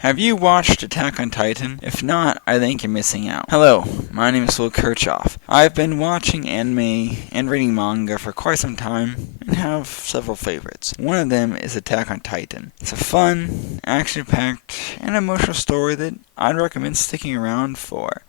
Have you watched Attack on Titan? If not, I think you're missing out. Hello, my name is Will Kirchhoff. I've been watching anime and reading manga for quite some time and have several favorites. One of them is Attack on Titan. It's a fun, action-packed, and emotional story that I'd recommend sticking around for.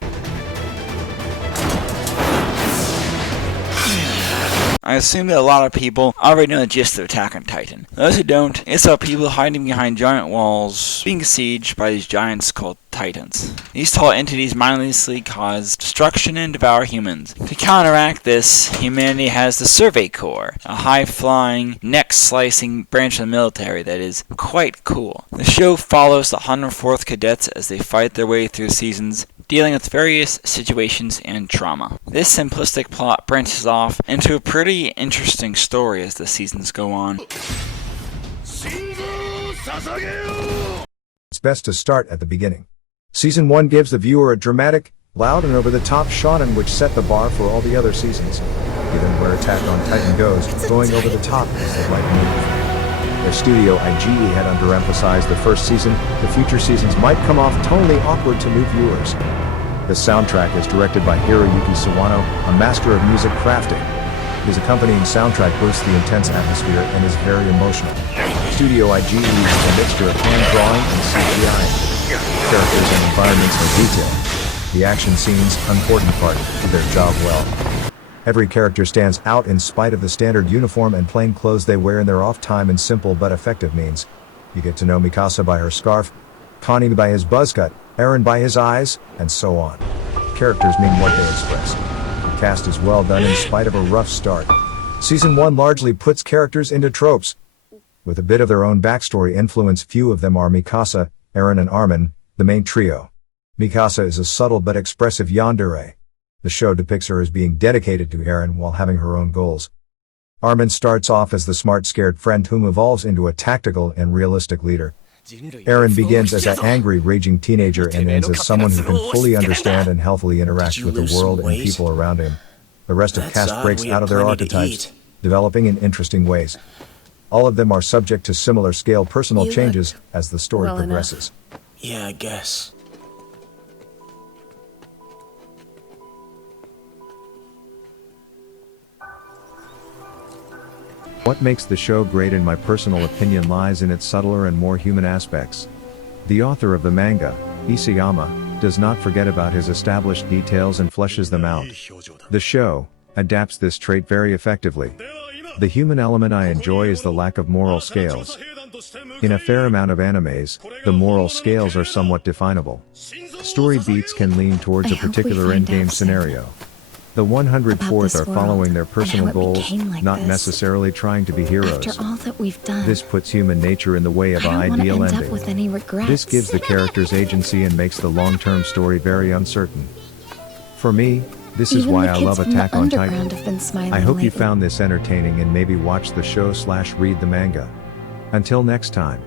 I assume that a lot of people already know the gist of Attack on Titan. Those who don't, it's about people hiding behind giant walls, being besieged by these giants called Titans. These tall entities mindlessly cause destruction and devour humans. To counteract this, humanity has the Survey Corps, a high-flying, neck-slicing branch of the military that is quite cool. The show follows the 104th Cadets as they fight their way through seasons, dealing with various situations and trauma. This simplistic plot branches off into a pretty interesting story as the seasons go on. It's best to start at the beginning. Season 1 gives the viewer a dramatic, loud and over-the-top shonen which set the bar for all the other seasons. Given where Attack on Titan goes, going over the top is the right move. Their studio IGE had underemphasized the first season, the future seasons might come off tonally awkward to new viewers. The soundtrack is directed by Hiroyuki Sawano, a master of music crafting. His accompanying soundtrack boasts the intense atmosphere and is very emotional. Studio IGE uses a mixture of hand drawing and CGI. Characters and environments are detailed. The action scenes, important part, do their job well. Every character stands out in spite of the standard uniform and plain clothes they wear in their off time in simple but effective means. You get to know Mikasa by her scarf, Connie by his buzz cut, Eren by his eyes, and so on. Characters mean what they express. The cast is well done in spite of a rough start. Season 1 largely puts characters into tropes. With a bit of their own backstory influence, few of them are Mikasa, Eren and Armin, the main trio. Mikasa is a subtle but expressive yandere. The show depicts her as being dedicated to Eren while having her own goals. Armin starts off as the smart, scared friend whom evolves into a tactical and realistic leader. Eren begins as an angry, raging teenager and ends as someone who can fully understand and healthily interact with the world and people around him. The rest of cast breaks out of their archetypes, developing in interesting ways. All of them are subject to similar scale personal changes as the story progresses. Yeah, I guess. What makes the show great in my personal opinion lies in its subtler and more human aspects. The author of the manga, Isayama, does not forget about his established details and fleshes them out. The show adapts this trait very effectively. The human element I enjoy is the lack of moral scales. In a fair amount of animes, the moral scales are somewhat definable. Story beats can lean towards a particular endgame scenario. The 104th are following their personal goals, not necessarily trying to be heroes. After all that we've done, this puts human nature in the way of an ideal ending. With any regrets. This gives the characters agency and makes the long-term story very uncertain. For me, this is why I love Attack on Titan. I hope you found this entertaining and maybe watch the show/read the manga. Until next time.